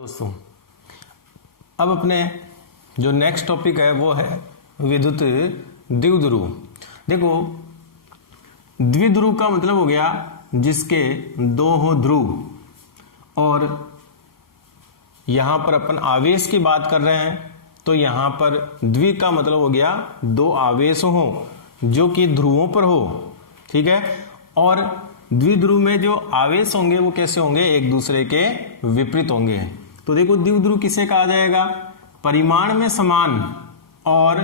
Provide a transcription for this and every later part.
दोस्तों अब अपने जो नेक्स्ट टॉपिक है वो है विद्युत द्विध्रुव। देखो, द्विध्रुव का मतलब हो गया जिसके दो हो ध्रुव, और यहां पर अपन आवेश की बात कर रहे हैं तो यहां पर द्वि का मतलब हो गया दो आवेश हो जो कि ध्रुवों पर हो। ठीक है, और द्विध्रुव में जो आवेश होंगे वो कैसे होंगे, एक दूसरे के विपरीत होंगे। तो देखो, द्विध्रुव किसे कहा जाएगा, परिमाण में समान और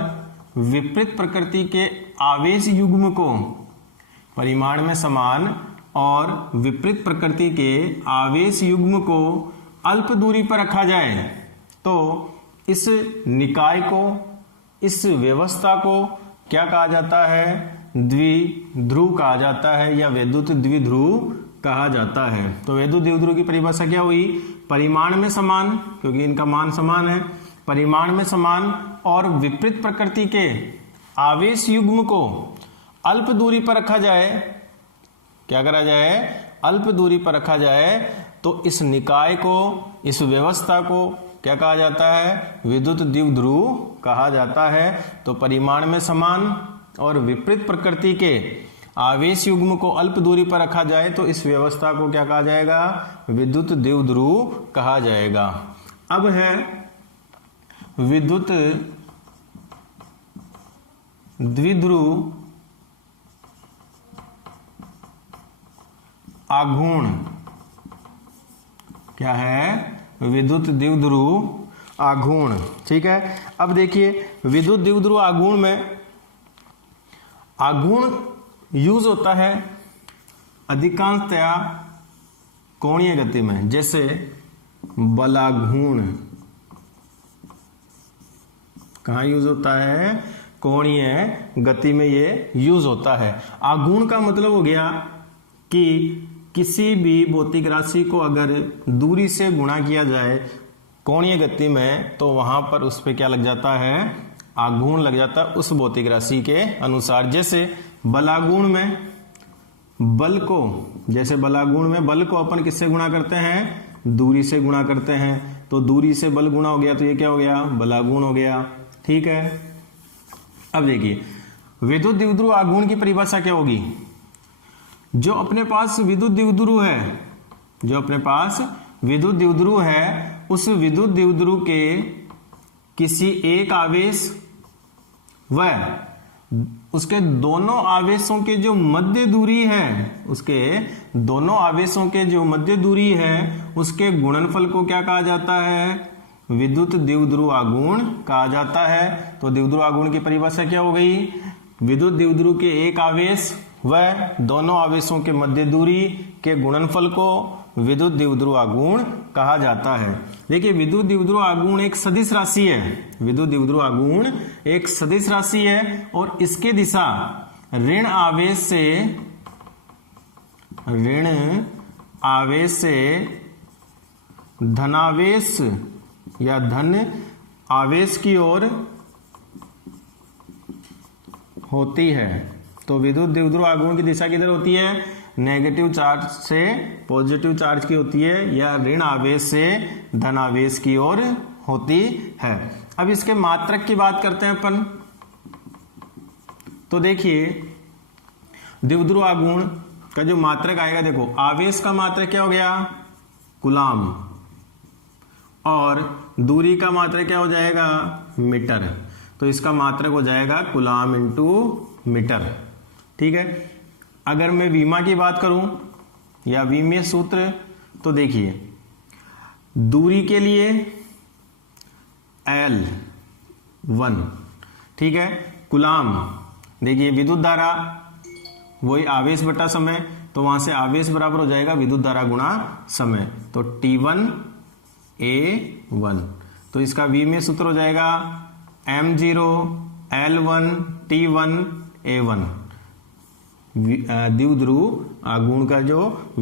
विपरीत प्रकृति के आवेश युग्म को, परिमाण में समान और विपरीत प्रकृति के आवेश युग्म को अल्प दूरी पर रखा जाए तो इस निकाय को, इस व्यवस्था को क्या कहा जाता है, द्विध्रुव कहा जाता है या विद्युत द्विध्रुव कहा जाता है। तो विद्युत द्विध्रुव की परिभाषा क्या हुई, परिमाण में समान, क्योंकि इनका मान समान है, परिमाण में समान और विपरीत प्रकृति के आवेश युग्म को अल्प दूरी पर रखा जाए। क्या करा जाए, अल्प दूरी पर रखा जाए तो इस निकाय को, इस व्यवस्था को क्या कहा जाता है, विद्युत द्विध्रुव कहा जाता है। तो परिमाण में समान और विपरीत प्रकृति के आवेश युग्म को अल्प दूरी पर रखा जाए तो इस व्यवस्था को क्या कहा जाएगा, विद्युत द्विध्रुव कहा जाएगा। अब है विद्युत द्विध्रुव आघूर्ण। क्या है, विद्युत द्विध्रुव आघूर्ण। ठीक है, अब देखिए विद्युत द्विध्रुव आघूर्ण में आघूर्ण यूज होता है अधिकांशतया कोणीय गति में, जैसे बलाघूर्ण कहाँ यूज होता है, कोणीय गति में ये यूज होता है। आघूर्ण का मतलब हो गया कि किसी भी भौतिक राशि को अगर दूरी से गुणा किया जाए कोणीय गति में तो वहां पर उस पर क्या लग जाता है, आघूर्ण लग जाता है उस भौतिक राशि के अनुसार। जैसे बलागुण में बल को, जैसे बलागुण में बल को अपन किससे गुणा करते हैं, दूरी से गुणा करते हैं, तो दूरी से बल गुणा हो गया तो ये क्या हो गया, बलागुण हो गया। ठीक है, अब देखिए विद्युत द्विध्रुव आघूर्ण की परिभाषा क्या होगी, जो अपने पास विद्युत द्विध्रुव है, जो अपने पास विद्युत द्विध्रुव है उस विद्युत द्विध्रुव के किसी एक आवेश व उसके दोनों आवेशों के जो मध्य दूरी है, उसके दोनों आवेशों के जो मध्य दूरी है उसके गुणनफल को क्या कहा जाता है, विद्युत द्विध्रुव आघूर्ण कहा जाता है। तो द्विध्रुव आघूर्ण की परिभाषा क्या हो गई, विद्युत द्विध्रुव के एक आवेश व दोनों आवेशों के मध्य दूरी के गुणनफल को विद्युत द्विध्रुव आघूर्ण कहा जाता है। देखिए विद्युत द्विध्रुव आघूर्ण एक सदिश राशि है, विद्युत द्विध्रुव आघूर्ण एक सदिश राशि है और इसकी दिशा ऋण आवेश से धनावेश या धन आवेश की ओर होती है। तो विद्युत द्विध्रुव आघूर्ण की दिशा किधर होती है, नेगेटिव चार्ज से पॉजिटिव चार्ज की होती है या ऋण आवेश से धन आवेश की ओर होती है। अब इसके मात्रक की बात करते हैं अपन। तो देखिए द्विध्रुव आघूर्ण का जो मात्रक आएगा, देखो आवेश का मात्रक क्या हो गया, कूलाम, और दूरी का मात्रक क्या हो जाएगा, मीटर। तो इसका मात्रक हो जाएगा कूलाम इंटू मीटर। ठीक है, अगर मैं वीमा की बात करूं या विमीय सूत्र, तो देखिए दूरी के लिए L1, ठीक है, कूलाम, देखिए विद्युत धारा वही आवेश बटा समय, तो वहां से आवेश बराबर हो जाएगा विद्युत धारा गुणा समय, तो T1A1। तो इसका विमीय सूत्र हो जाएगा M0 L1 T1A1, द्विध्रुव आघूर्ण का जो